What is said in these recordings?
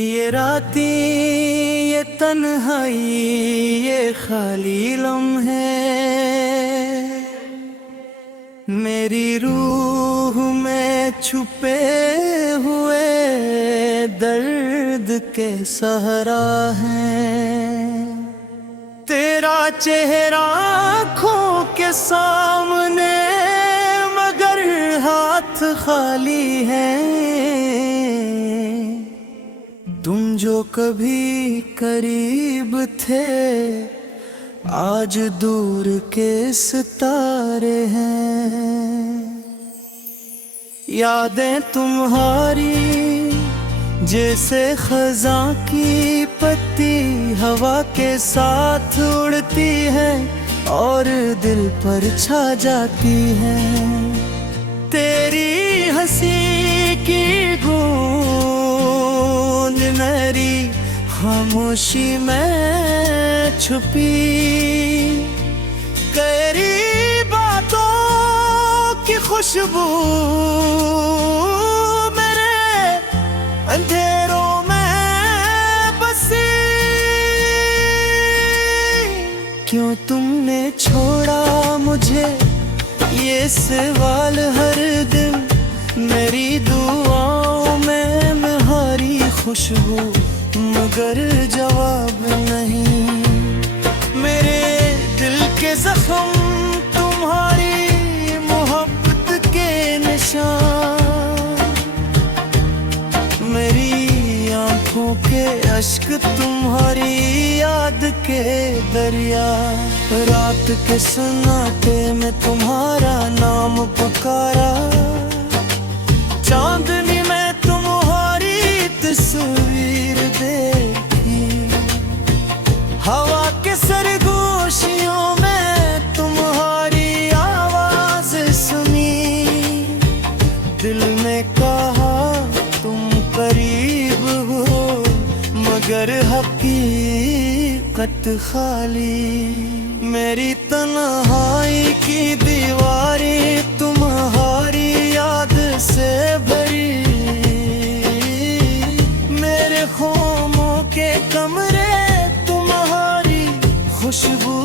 ये रातें, ये तन्हाई, ये खाली लम्हे मेरी रूह में छुपे हुए दर्द के सहरा है। तेरा चेहरा आँखों के सामने मगर हाथ खाली है। तुम जो कभी करीब थे आज दूर के सितारे हैं। यादें तुम्हारी जैसे खज़ां की पत्ती हवा के साथ उड़ती है और दिल पर छा जाती है। तेरी हंसी की गूंज मेरी खामोशी में छुपी, तेरी बातों की खुशबू मेरे अंधेरों में बसी। क्यों तुमने छोड़ा मुझे ये सवाल हर दिन, मेरी दुआओं में तुम्हारी खुशबू मगर जवाब नहीं। मेरे दिल के जख्म तुम्हारी मोहब्बत के निशान, मेरी आंखों के अश्क तुम्हारी याद के दरिया। रात के सन्नाटे में तुम्हारा नाम पुकारा, चांदनी में तुम्हारी तस्वीर देखी, हवा के सरगोशियों में तुम्हारी आवाज सुनी। दिल ने कहा तुम करीब हो मगर हकीकत खाली। मेरी तन्हाई की दीवारें तुम्हारी याद से भरी, मेरे ख्वाबों के कमरे तुम्हारी खुशबू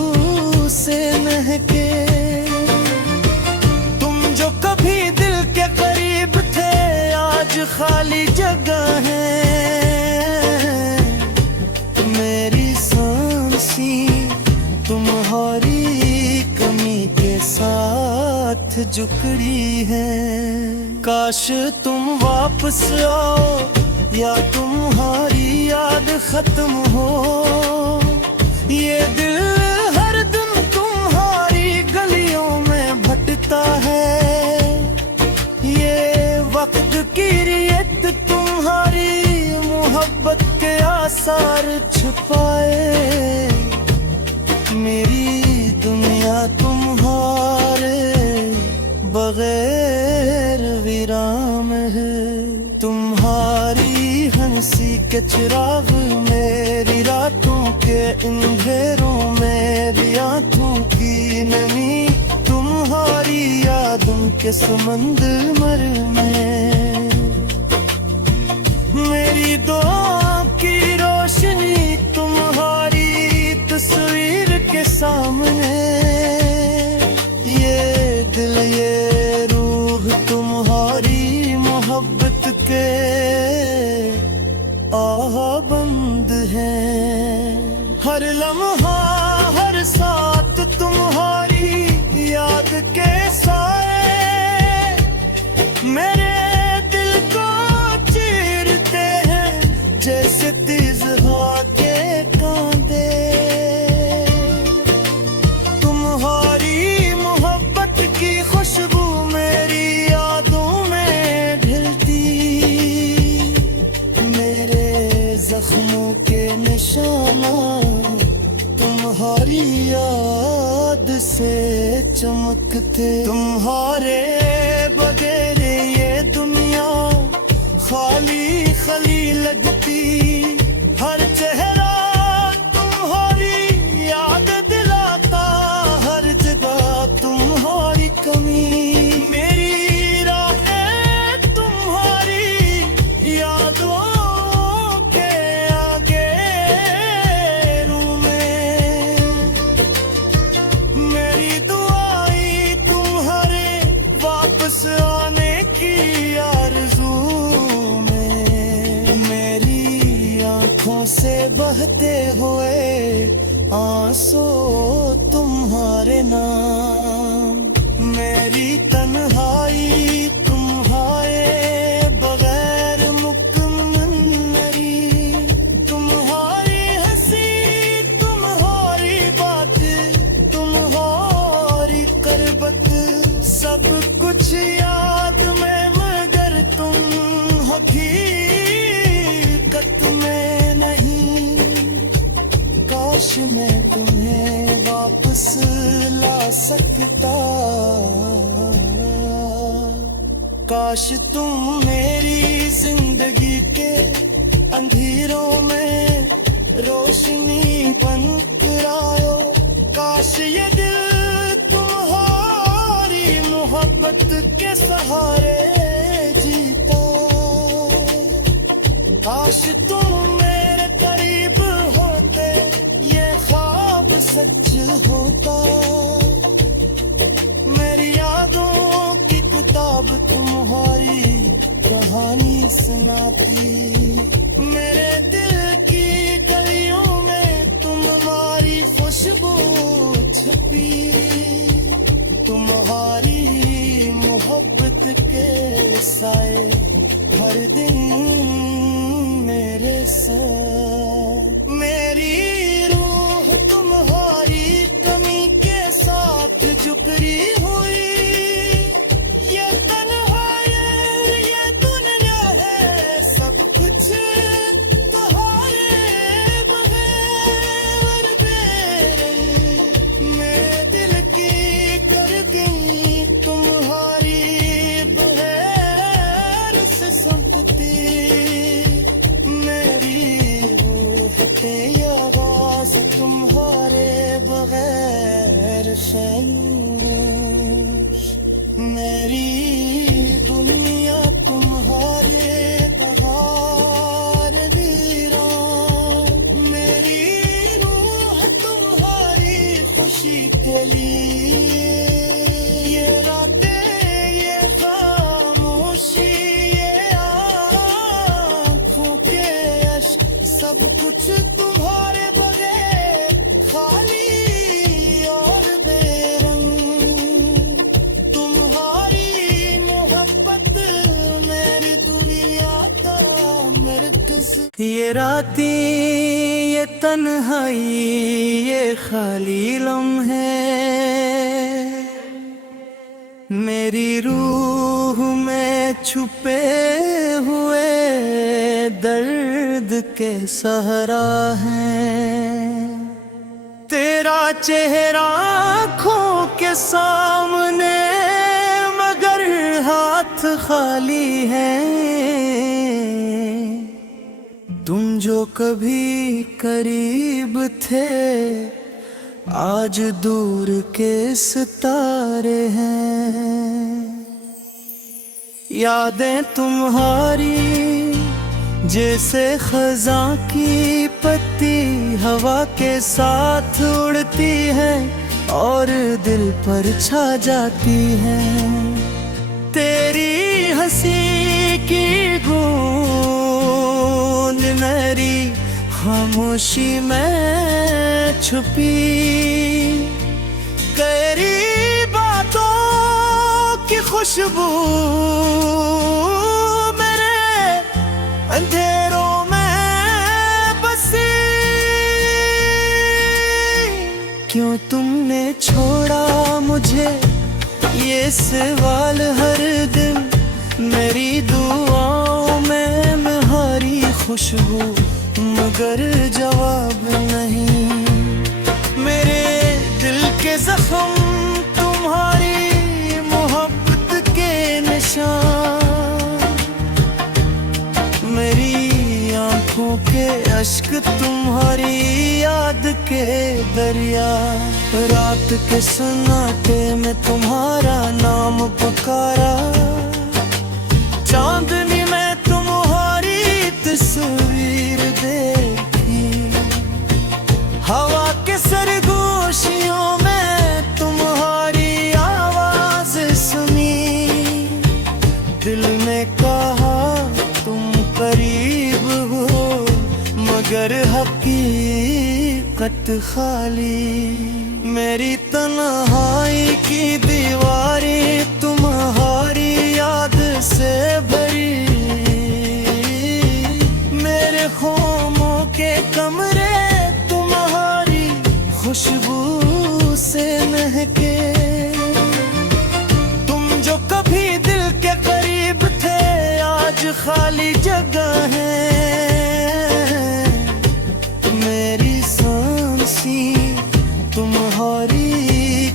से महके। तुम जो कभी दिल के करीब थे आज खाली जगह है। मेरी सांसें तुम्हारी कमी के साथ जुकड़ी है। काश तुम वापस आओ या तुम्हारी याद खत्म हो। ये दिल हर दिन तुम्हारी गलियों में भटकता है। ये वक्त की रियत तुम्हारी मोहब्बत के आसार छुपाए। मेरी दुनिया तुम्हारे बगैर वीरान है। तुम्हारी हंसी के चिराग मेरी रातों के अंधेरों में, मेरी आंखों की नमी तुम्हारी यादों के समंदर में। मेरी दुआ की रोशनी तुम्हारी तस्वीर के सामने। ये दिल ये रूह तुम्हारी मोहब्बत के आबंद है। हर लम्हा हर साथ तुम्हारी याद के साए मेरे दिल को चीरते हैं जैसे तेज हवा के कांटे। तुम्हारी मोहब्बत की खुशबू मेरी यादों में ढलती, मेरे जख्मों के निशाना तुम्हारी याद से चमकते। तुम्हारे बगैर ये दुनिया खाली खाली लगती। हर चेहरा तुम्हारी याद दिलाता, हर जगह तुम्हारी कमी। मेरी राहें तुम्हारी यादों के आँखों से बहते हुए आंसू तुम्हारे नाम। मेरी तन्हाई तुम्हारे बगैर मुकम्मल नहीं। तुम्हारी हंसी, तुम्हारी बात, तुम्हारी करबत, सब कुछ याद में मगर तुम हकीकत में नहीं। काश मैं तुम्हें वापस ला सकता, काश तुम मेरी जिंदगी के अंधेरों में रोशनी बन कर आयो। काश ये दिल तुम्हारी मोहब्बत के सहारे जीता। काश तुम मेरे करीब होते, ये ख्वाब सच होता। मेरी यादों की किताब तुम्हारी कहानी सुनाती। मेरे दिल की गलियों में तुम्हारी खुशबू छुपी। तुम्हारी मोहब्बत के साए हर दिन मेरे साथ। मेरी रूह तुम्हारी कमी के साथ जुकरी हुई। ये तन्हाई, ये दुनिया है सब कुछ तुम्हारे बगैर बेरंग। मेरे दिल की कर गई तुम्हारी बगैर से संपत्ति। आवाज तुम्हारे बगैर संघर्ष। मेरी दुनिया तुम्हारे बगैर वीरान। मेरी रूह तुम्हारी खुशी के लिए। ये रातें, ये खामोशी, ये आँखों के अश्क, सब कुछ तुम्हारे बगैर खाली और बेरंग। तुम्हारी मोहब्बत मेरी दुनिया का मरकज़। ये रातें, ये तन्हाई, ये खाली लम्हे मेरी रूह में छुपे हुए दर्द के सहरा है। तेरा चेहरा आँखों के सामने मगर हाथ खाली है। तुम जो कभी करीब थे आज दूर के सितारे हैं। यादें तुम्हारी जैसे खज़ां की पत्ती हवा के साथ उड़ती है और दिल पर छा जाती है। तेरी हंसी की गूंज मेरी खामोशी में छुपी। तेरी बातों की खुशबू अंधेरों में बसी। क्यों तुमने छोड़ा मुझे, ये सवाल हर दिन मेरी दुआओं में तुम्हारी खुशबू मगर जवाब नहीं। मेरे दिल के जख्म तुम्हारी मोहब्बत के निशान। मेरी आंखों के अश्क तुम्हारी याद के दरिया। रात के सन्नाटे में तुम्हारा नाम पुकारा। चांदनी में तुम्हारी तस्वीर देखी। हवा के सरगोशियों में तुम्हारी आवाज सुनी। दिल ने कहा तुम करीब हो मगर हकीकत खाली। मेरी तन्हाई की दीवारें तुम्हारी याद से भरी, मेरे ख्वाबों के कमरे तुम्हारी खुशबू से महके। तुम जो कभी दिल के करीब थे आज खाली जगह है। मेरी सांसें तुम्हारी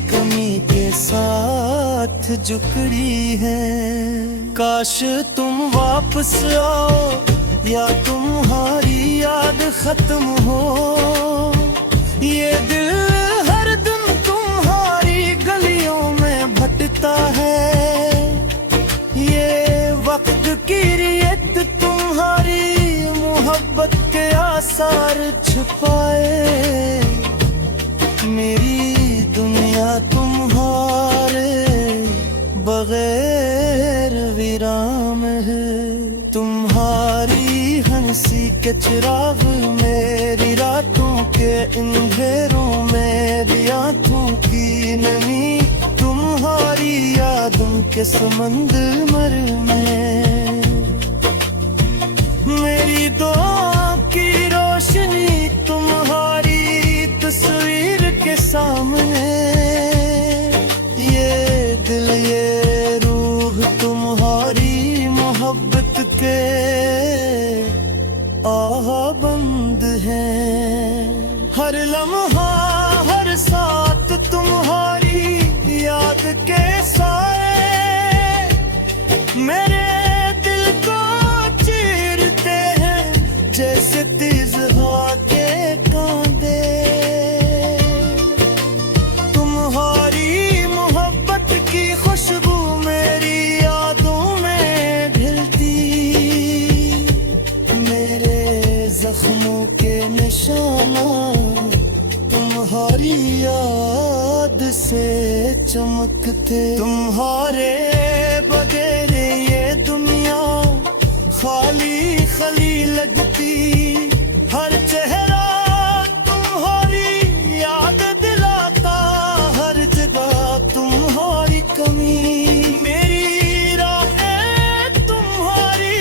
कमी के साथ जुकड़ी है। काश तुम वापस आओ या तुम्हारी याद खत्म हो। ये दिल हर दिन तुम्हारी गलियों में भटकता है। ये वक्त की रियत तुम्हारी मोहब्बत के आसार छुपाए। मेरी दुनिया तुम्हारे बगैर वीरान है। तुम्हारी हंसी के चिराग मेरी रातों के अंधेरों, मेरी आंखों की नमी तुम्हारी यादों के समंदर में। मेरी दुआ की रोशनी तुम्हारी तस्वीर के सामने। ये दिल ये रूह तुम्हारी मोहब्बत के आबंद है। हर लम्हा हर साथ तुम्हारी याद के साए मेरे दिल को चीरते हैं जैसे तेज हवा के कांटे। तुम्हारी मोहब्बत की खुशबू मेरी यादों में घिलती। मेरे जख्मों के निशाना तुम्हारी याद से चमकते। तुम्हारे बगैर ये दुनिया खाली खाली लगती। हर चेहरा तुम्हारी याद दिलाता, हर जगह तुम्हारी कमी। मेरी राहें तुम्हारी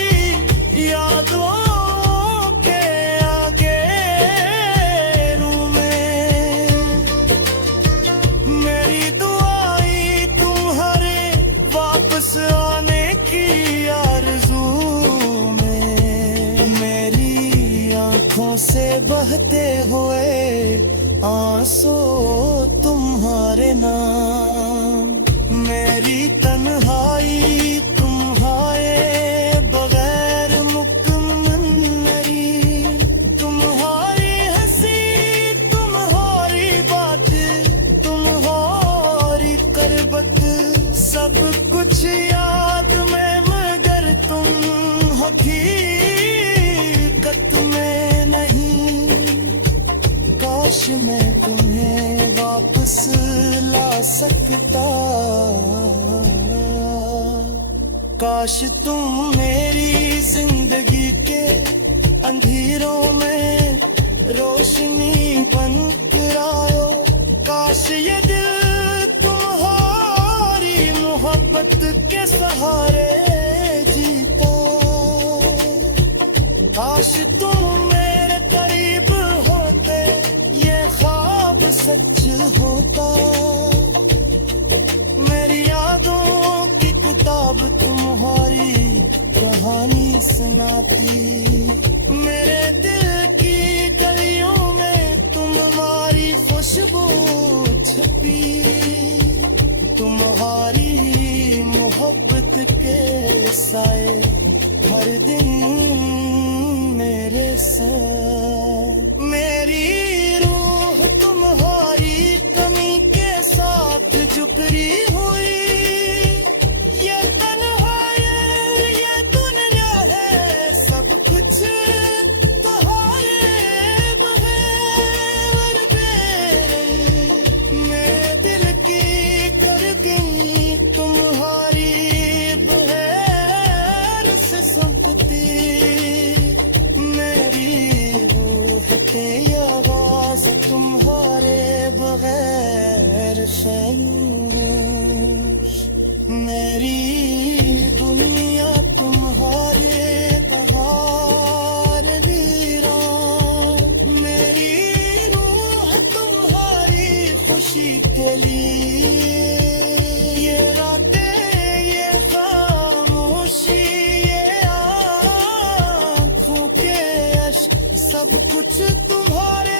यादों के आगे में। मेरी दुआई तुम्हारे वापस आने की आरज़ू में। मेरी आंखों से बहते हुए आंसू तुम्हारे नाम। मेरी तन्हाई तुम्हारे बगैर मुकम्मल नहीं। तुम्हारी हंसी तुम्हारी बात तुम्हारी करबत सब कुछ याद में, मगर तुम हकीकत में नहीं। काश मैं तुम्हें वापस ला सकता। काश तुम मेरी जिंदगी के अंधेरों में रोशनी बन कर आयो। काश ये दिल तुम्हारी मोहब्बत के सहारे जीता। काश तुम मेरे करीब होते ये ख्वाब सच होता। मेरी यादों की किताब तुम्हारी कहानी सुनाती। मेरे दिल की गलियों में तुम्हारी खुशबू छपी। तुम्हारी मोहब्बत के साए हर दिन मेरे साथ। मेरी रूह तुम्हारी कमी के साथ जुकरी हुई। ये तन्हाई ये दुनिया है सब कुछ तो सफर है। मेरी दुनिया तुम्हारे बहार वीरान, मेरी रूह तुम्हारी खुशी के लिए। ये रातें, ये खामोशी, ये आँखों के अश्क, सब कुछ तुम्हारे